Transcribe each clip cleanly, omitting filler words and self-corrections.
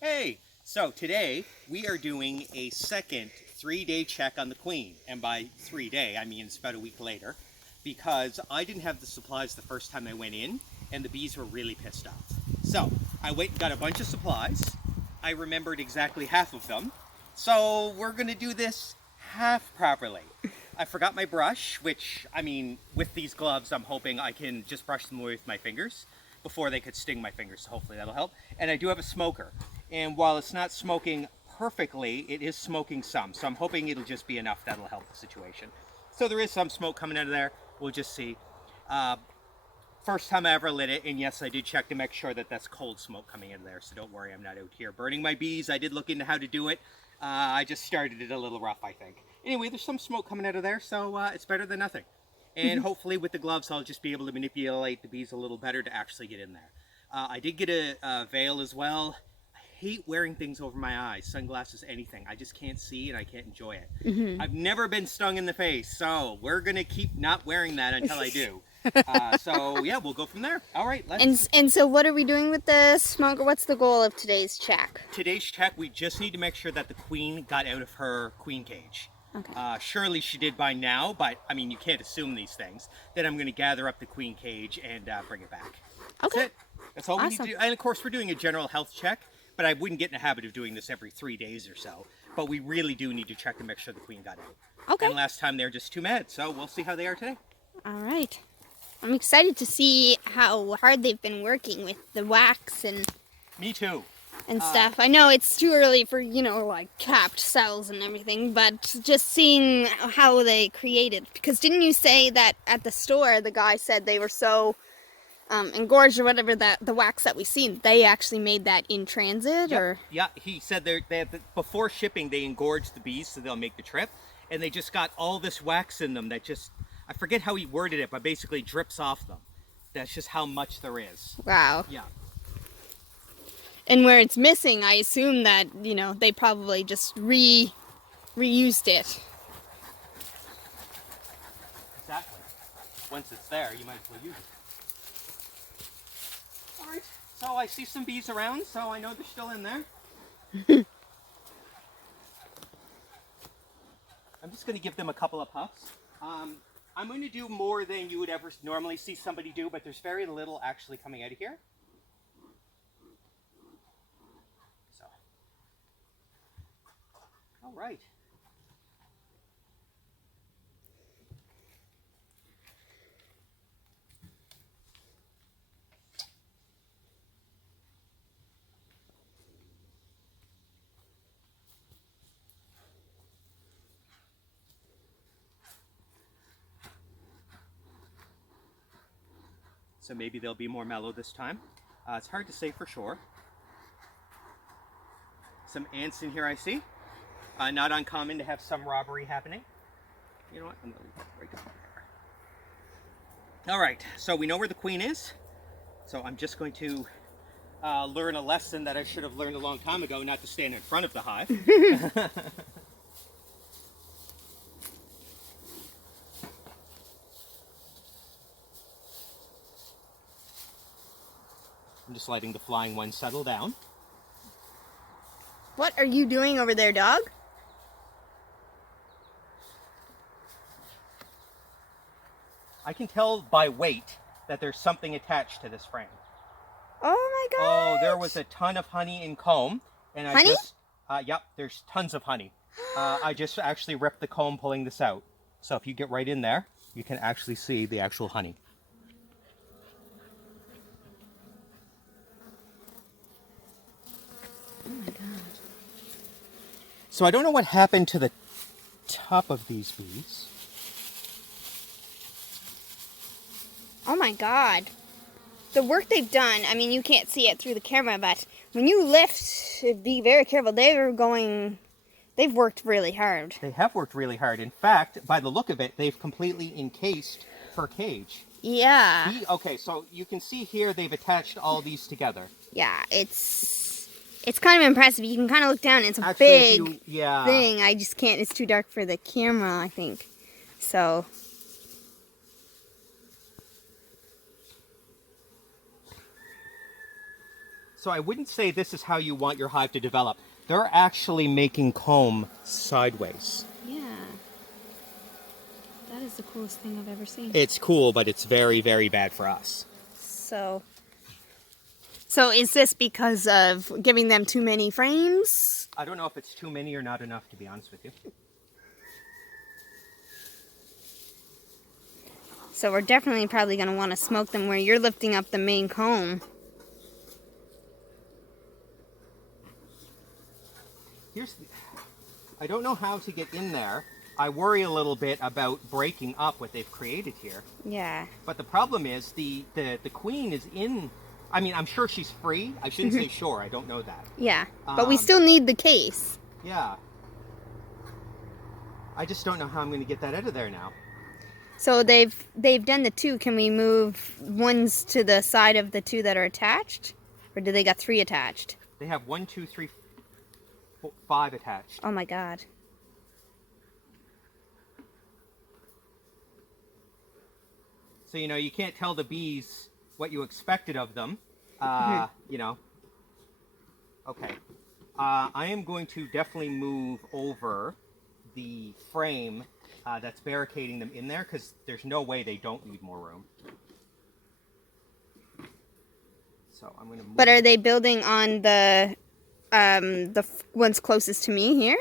Hey, so today we are doing a second 3-day check on the queen. And by 3-day, I mean it's about a week later, because I didn't have the supplies the first time I went in, and the bees were really pissed off. So I went and got a bunch of supplies. I remembered exactly half of them. So we're going to do this half properly. I forgot my brush, which, I mean, with these gloves, I'm hoping I can just brush them away with my fingers before they could sting my fingers, so hopefully that'll help. And I do have a smoker. And while it's not smoking perfectly, it is smoking some. So I'm hoping it'll just be enough that'll help the situation. So there is some smoke coming out of there. We'll just see. First time I ever lit it, and yes, I did check to make sure that that's cold smoke coming in there, so don't worry, I'm not out here burning my bees. I did look into how to do it. I just started it a little rough, I think. Anyway, there's some smoke coming out of there, so it's better than nothing. And hopefully with the gloves, I'll just be able to manipulate the bees a little better to actually get in there. I did get a veil as well. I hate wearing things over my eyes, sunglasses, anything. I just can't see and I can't enjoy it. I've never been stung in the face, so we're gonna keep not wearing that until I do. So yeah, we'll go from there. All right, let's. And so what are we doing with the smoker? What's the goal of today's check? Today's check, we just need to make sure that the queen got out of her queen cage. Okay. Surely she did by now, but I mean, you can't assume these things. Then I'm going to gather up the queen cage and bring it back. That's Okay. it. That's all we need to Awesome. do. And of course, we're doing a general health check, but I wouldn't get in the habit of doing this every 3 days or so. But we really do need to check to make sure the queen got out. Okay. And last time they were just too mad, so we'll see how they are today. All right. I'm excited to see how hard they've been working with the wax and Me too. stuff. I know it's too early for, like capped cells and everything, but just seeing how they created. Because didn't you say that at the store, the guy said they were so engorged or whatever, that the wax that we seen, they actually made that in transit? Yep. Or Yeah, he said before shipping, they engorge the bees so they'll make the trip. And they just got all this wax in them that just, I forget how he worded it, but basically drips off them. That's just how much there is. Wow. Yeah. And where it's missing, I assume that, they probably just reused it. Exactly. Once it's there, you might as well use it. All right. So I see some bees around, so I know they're still in there. I'm just going to give them a couple of puffs. I'm going to do more than you would ever normally see somebody do, but there's very little actually coming out of here. So, all right. So maybe they'll be more mellow this time. It's hard to say for sure. Some ants in here I see. Not uncommon to have some robbery happening. You know what? I'm going to leave that right down there. All right, so we know where the queen is. So I'm just going to learn a lesson that I should have learned a long time ago, not to stand in front of the hive. I'm just letting the flying one settle down. What are you doing over there, dog? I can tell by weight that there's something attached to this frame. Oh my Oh, god! there was a ton of honey in comb. And I Honey? just, yep, there's tons of honey. I just actually ripped the comb pulling this out. So if you get right in there, you can actually see the actual honey. Oh my god. So I don't know what happened to the top of these bees. Oh my god. The work they've done, I mean, you can't see it through the camera, but when you lift, be very careful. They've worked really hard. They have worked really hard. In fact, by the look of it, they've completely encased her cage. Yeah. Okay, so you can see here they've attached all these together. Yeah, it's kind of impressive. You can kind of look down. It's a Actually, big yeah. thing. I just can't. It's too dark for the camera, I think. So. So So I wouldn't say this is how you want your hive to develop. They're actually making comb sideways. Yeah. That is the coolest thing I've ever seen. It's cool, but it's very, very bad for us. So is this because of giving them too many frames? I don't know if it's too many or not enough, to be honest with you. So we're definitely probably going to want to smoke them where you're lifting up the main comb. I don't know how to get in there. I worry a little bit about breaking up what they've created here. Yeah. But the problem is the queen is in. I mean, I'm sure she's free. I shouldn't say sure. I don't know that. Yeah. But we still need the case. Yeah. I just don't know how I'm going to get that out of there now. So they've done the two. Can we move ones to the side of the two that are attached? Or do they got 3 attached? They have 1, 2, 3, 4, 5 attached. Oh my god. So, you know, you can't tell the bees what you expected of them. You know. Okay. I am going to definitely move over the frame that's barricading them in there, because there's no way they don't need more room. So I'm going to move. But are they building on the ones closest to me here?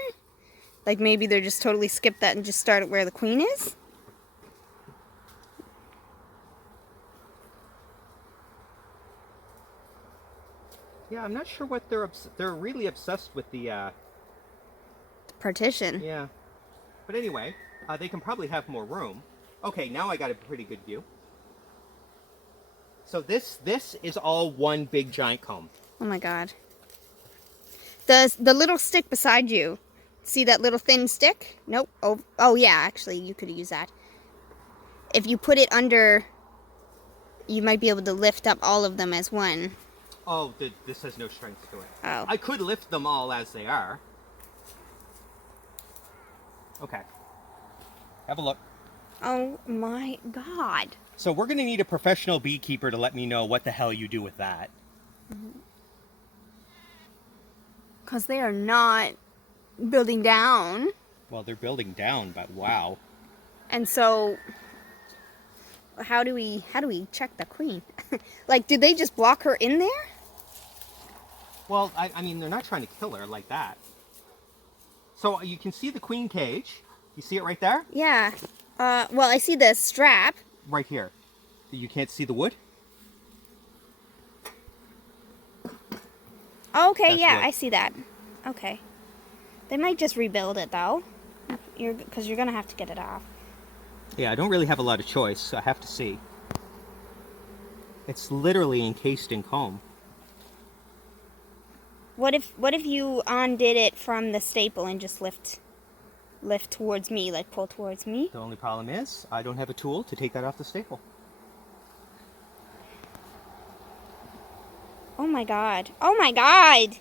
Like maybe they're just totally skipped that and just started where the queen is? Yeah, I'm not sure what they're really obsessed with the Partition. yeah. But anyway, they can probably have more room. Okay, now I got a pretty good view. So this is all one big giant comb. Oh my god. The little stick beside you. See that little thin stick? Nope. Oh yeah, actually you could use that. If you put it under, you might be able to lift up all of them as one. Oh, this has no strength to it. Oh. I could lift them all as they are. Okay. Have a look. Oh my god. So we're going to need a professional beekeeper to let me know what the hell you do with that. Because they are not building down. Well, they're building down, but wow. And so, how do we check the queen? Like, did they just block her in there? Well, I mean, they're not trying to kill her like that. So you can see the queen cage. You see it right there? Yeah. Well, I see the strap. Right here. You can't see the wood? Okay, That's yeah, wood. I see that. Okay. They might just rebuild it, though. Because you're going to have to get it off. Yeah, I don't really have a lot of choice, so I have to see. It's literally encased in comb. What if you undid it from the staple and just lift towards me, like pull towards me? The only problem is, I don't have a tool to take that off the staple. Oh my god. Oh my god! Did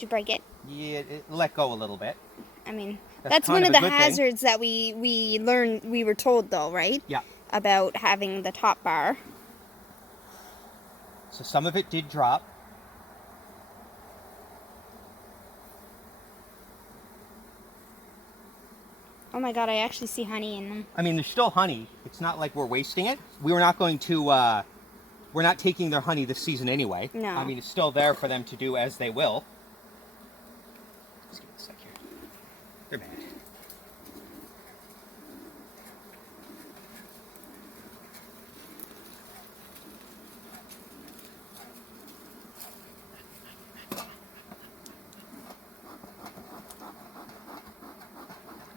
you break it? Yeah, it let go a little bit. I mean, That's that's kind one of of a the good thing. hazards that we learned, we were told though, right? Yeah. About having the top bar. So some of it did drop. Oh my god, I actually see honey in them. I mean, there's still honey. It's not like we're wasting it. We were not going to, we're not taking their honey this season anyway. No. I mean, it's still there for them to do as they will. Just give me a sec here. They're bad.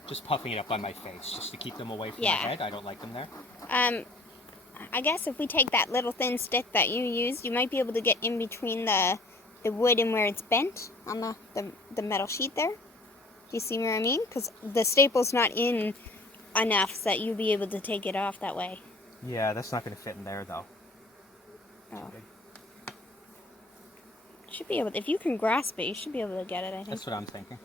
Just puffing it up on my face, just to keep them away from Yeah. my head. I don't like them there. I guess if we take that little thin stick that you used, you might be able to get in between the wood and where it's bent on the metal sheet there. Do you see what I mean? Because the staple's not in enough so that you'll be able to take it off that way. Yeah, that's not going to fit in there, though. Oh. Should be able to, if you can grasp it, you should be able to get it, I think. That's what I'm thinking.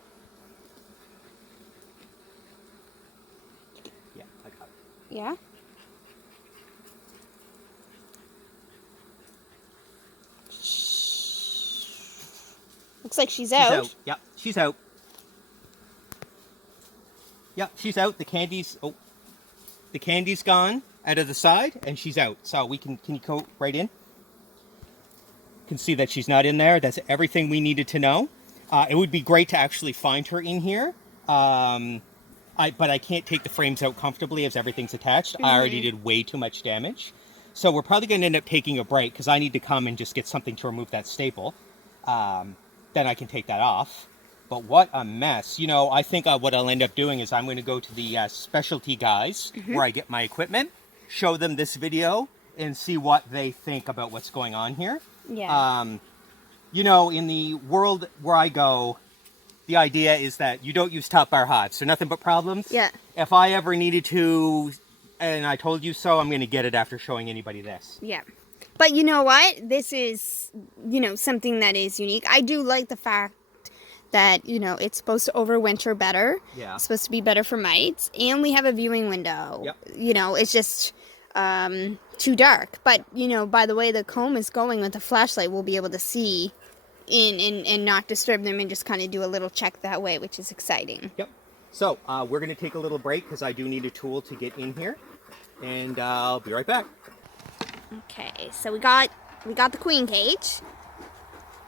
Yeah, I got it. Yeah? Looks like she's She's out. out. Yep, she's out. Yep, she's out. The candy's gone out of the side, and she's out. So we can you go right in? You can see that she's not in there. That's everything we needed to know. It would be great to actually find her in here. But I can't take the frames out comfortably as everything's attached. I already did way too much damage. So we're probably going to end up taking a break because I need to come and just get something to remove that staple. Then I can take that off. But what a mess. You know, I think what I'll end up doing is I'm going to go to the specialty guys where I get my equipment, show them this video, and see what they think about what's going on here. Yeah. You know, in the world where I go, the idea is that you don't use top bar hives. So nothing but problems. Yeah. If I ever needed to, and I told you so, I'm going to get it after showing anybody this. Yeah. But you know what? This is, you know, something that is unique. I do like the fact that, you know, it's supposed to overwinter better. Yeah. It's supposed to be better for mites. And we have a viewing window. Yep. You know, it's just too dark. But, you know, by the way the comb is going with the flashlight, we'll be able to see in and not disturb them and just kind of do a little check that way, which is exciting. Yep. So we're going to take a little break because I do need a tool to get in here. And I'll be right back. Okay, so we got the queen cage,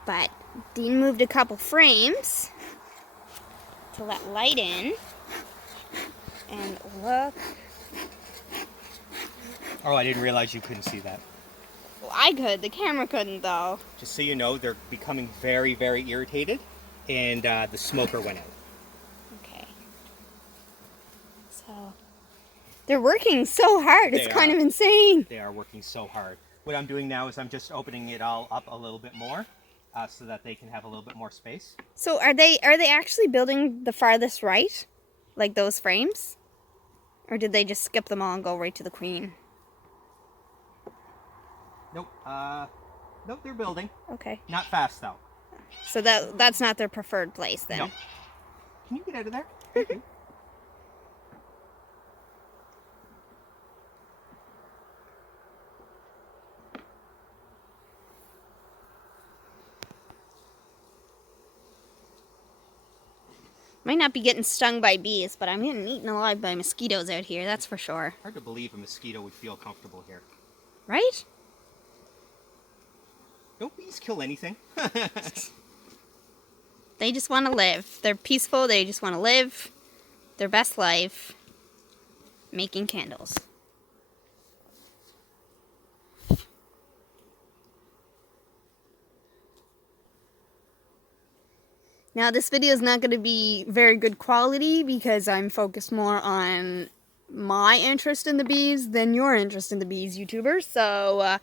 but Dean moved a couple frames to let light in. And look. Oh, I didn't realize you couldn't see that. Well, I could. The camera couldn't, though. Just so you know, they're becoming very, very irritated, and the smoker went out. Okay. So they're working so hard. It's kind of insane. They are working so hard. What I'm doing now is I'm just opening it all up a little bit more so that they can have a little bit more space. So are they actually building the farthest right? Like those frames? Or did they just skip them all and go right to the queen? Nope. Nope, they're building. Okay. Not fast, though. So that's not their preferred place then? No. Can you get out of there? Thank you. Might not be getting stung by bees, but I'm getting eaten alive by mosquitoes out here, that's for sure. Hard to believe a mosquito would feel comfortable here. Right? Don't bees kill anything? They just want to live. They're peaceful, they just want to live their best life making candles. Now this video is not going to be very good quality because I'm focused more on my interest in the bees than your interest in the bees, YouTubers. So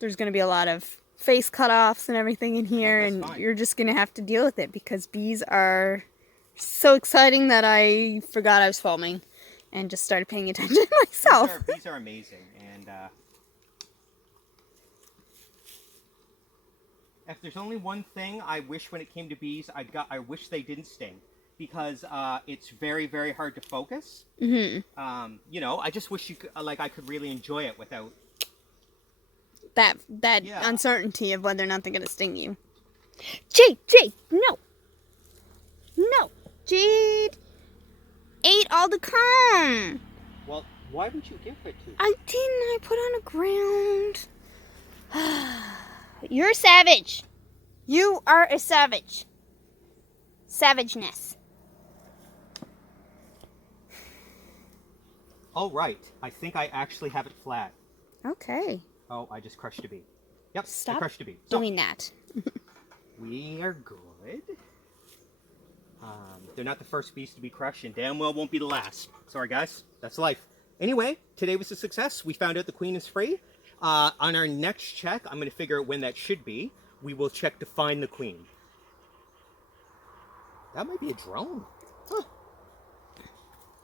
there's going to be a lot of face cutoffs and everything in here, and fine. You're just going to have to deal with it because bees are so exciting that I forgot I was filming and just started paying attention myself. Bees are amazing, and if there's only one thing I wish when it came to bees, I wish they didn't sting, because it's very, very hard to focus. Mm-hmm. You know, I just wish you could, I could really enjoy it without That Yeah. uncertainty of whether or not they're going to sting you. Jade, no. No. Jade ate all the comb. Well, why would you give it to? I didn't. I put on the ground. You're a savage. You are a savage. Savageness. Oh, right. I think I actually have it flat. Okay. Oh, I just crushed a bee. Yep, I Stop crushed a bee. So, doing that. we are good. They're not the first bees to be crushed, and damn well won't be the last. Sorry, guys. That's life. Anyway, today was a success. We found out the queen is free. On our next check, I'm going to figure out when that should be. We will check to find the queen. That might be a drone. Huh.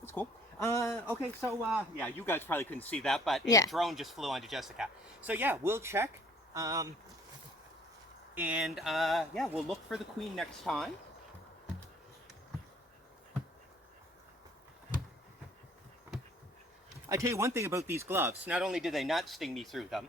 That's cool. Okay, so, yeah, you guys probably couldn't see that, but Yeah. a drone just flew onto Jessica. So, yeah, we'll check. Yeah, we'll look for the queen next time. I tell you one thing about these gloves. Not only do they not sting me through them,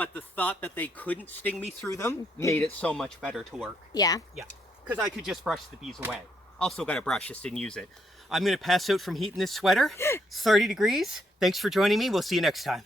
but the thought that they couldn't sting me through them made it so much better to work. Yeah. Yeah, because I could just brush the bees away. Also got a brush, just didn't use it. I'm going to pass out from heat in this sweater. It's 30 degrees. Thanks for joining me. We'll see you next time.